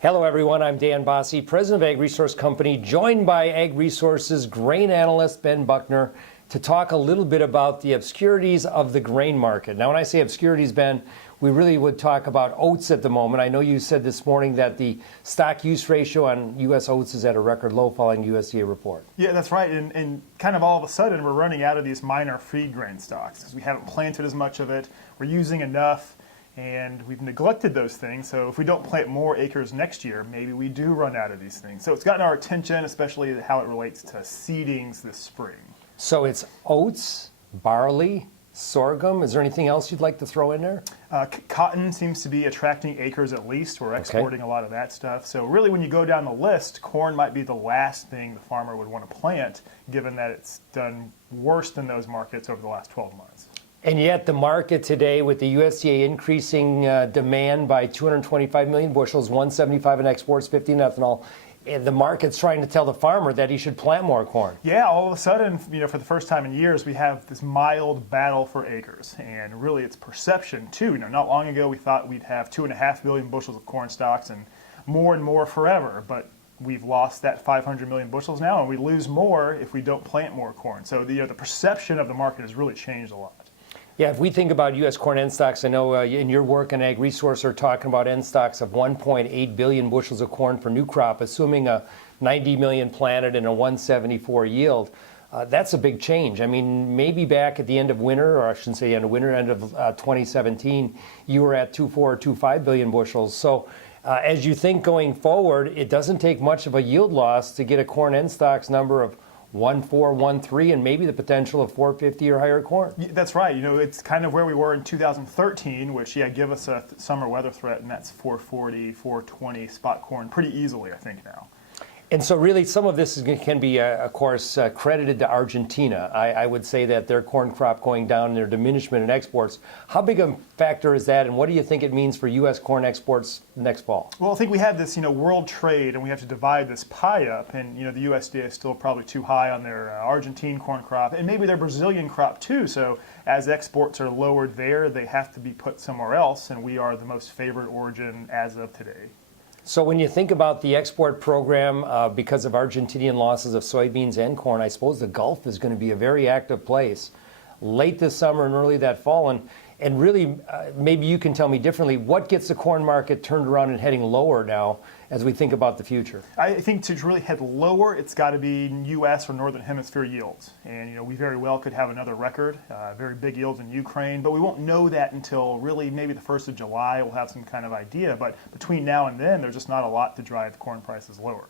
Hello everyone, I'm Dan Bossie, President of AgResource Company, joined by AgResource's grain analyst Ben Buckner to talk a little bit about the obscurities of the grain market. Now when I say obscurities, Ben, we really would talk about oats at the moment. I know you said this morning that the stock-use ratio on US Oats is at a record low following the USDA report. Yeah, that's right, and kind of all of a sudden we're running out of these minor feed grain stocks because we haven't planted as much of it, we're using enough, and we've neglected those things. So if we don't plant more acres next year, maybe we do run out of these things. So it's gotten our attention, especially how it relates to seedings this spring. So it's oats, barley, sorghum. Is there anything else you'd like to throw in there? Cotton seems to be attracting acres at least. We're exporting a lot of that stuff. So really when you go down the list, corn might be the last thing the farmer would want to plant, given that it's done worse than those markets over the last 12 months. And yet the market today, with the USDA increasing demand by 225 million bushels, 175 in exports, 50 in ethanol, the market's trying to tell the farmer that he should plant more corn. Yeah, all of a sudden, for the first time in years, we have this mild battle for acres. And really it's perception too. Not long ago we thought we'd have 2.5 billion bushels of corn stalks and more forever. But we've lost that 500 million bushels now, and we lose more if we don't plant more corn. So the perception of the market has really changed a lot. Yeah, if we think about U.S. corn end stocks, I know in your work in AgResource are talking about end stocks of 1.8 billion bushels of corn for new crop, assuming a 90 million planted and a 174 yield. That's a big change. I mean, maybe back at the end of winter, or I shouldn't say end of winter, end of 2017, you were at 2.4 or 2.5 billion bushels. So as you think going forward, it doesn't take much of a yield loss to get a corn end stocks number of 1.4, 1.3, and maybe the potential of 450 or higher corn. That's right. It's kind of where we were in 2013, which, give us a summer weather threat, and that's 440, 420 spot corn pretty easily, I think, now. And so really some of this can be, of course, credited to Argentina. I would say that their corn crop going down, their diminishment in exports. How big a factor is that, and what do you think it means for U.S. corn exports next fall? Well, I think we have this, world trade, and we have to divide this pie up, and, the USDA is still probably too high on their Argentine corn crop, and maybe their Brazilian crop too. So as exports are lowered there, they have to be put somewhere else, and we are the most favored origin as of today. So when you think about the export program, because of Argentinian losses of soybeans and corn, I suppose the Gulf is going to be a very active place late this summer and early that fall. And really, maybe you can tell me differently, what gets the corn market turned around and heading lower now as we think about the future? I think to really head lower, it's got to be U.S. or Northern Hemisphere yields. And, we very well could have another record, very big yields in Ukraine, but we won't know that until really maybe the 1st of July. We'll have some kind of idea. But between now and then, there's just not a lot to drive corn prices lower.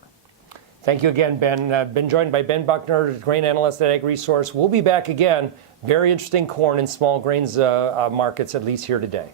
Thank you again, Ben. Been joined by Ben Buckner, grain analyst at AgResource. We'll be back again. Very interesting corn and small grains markets, at least here today.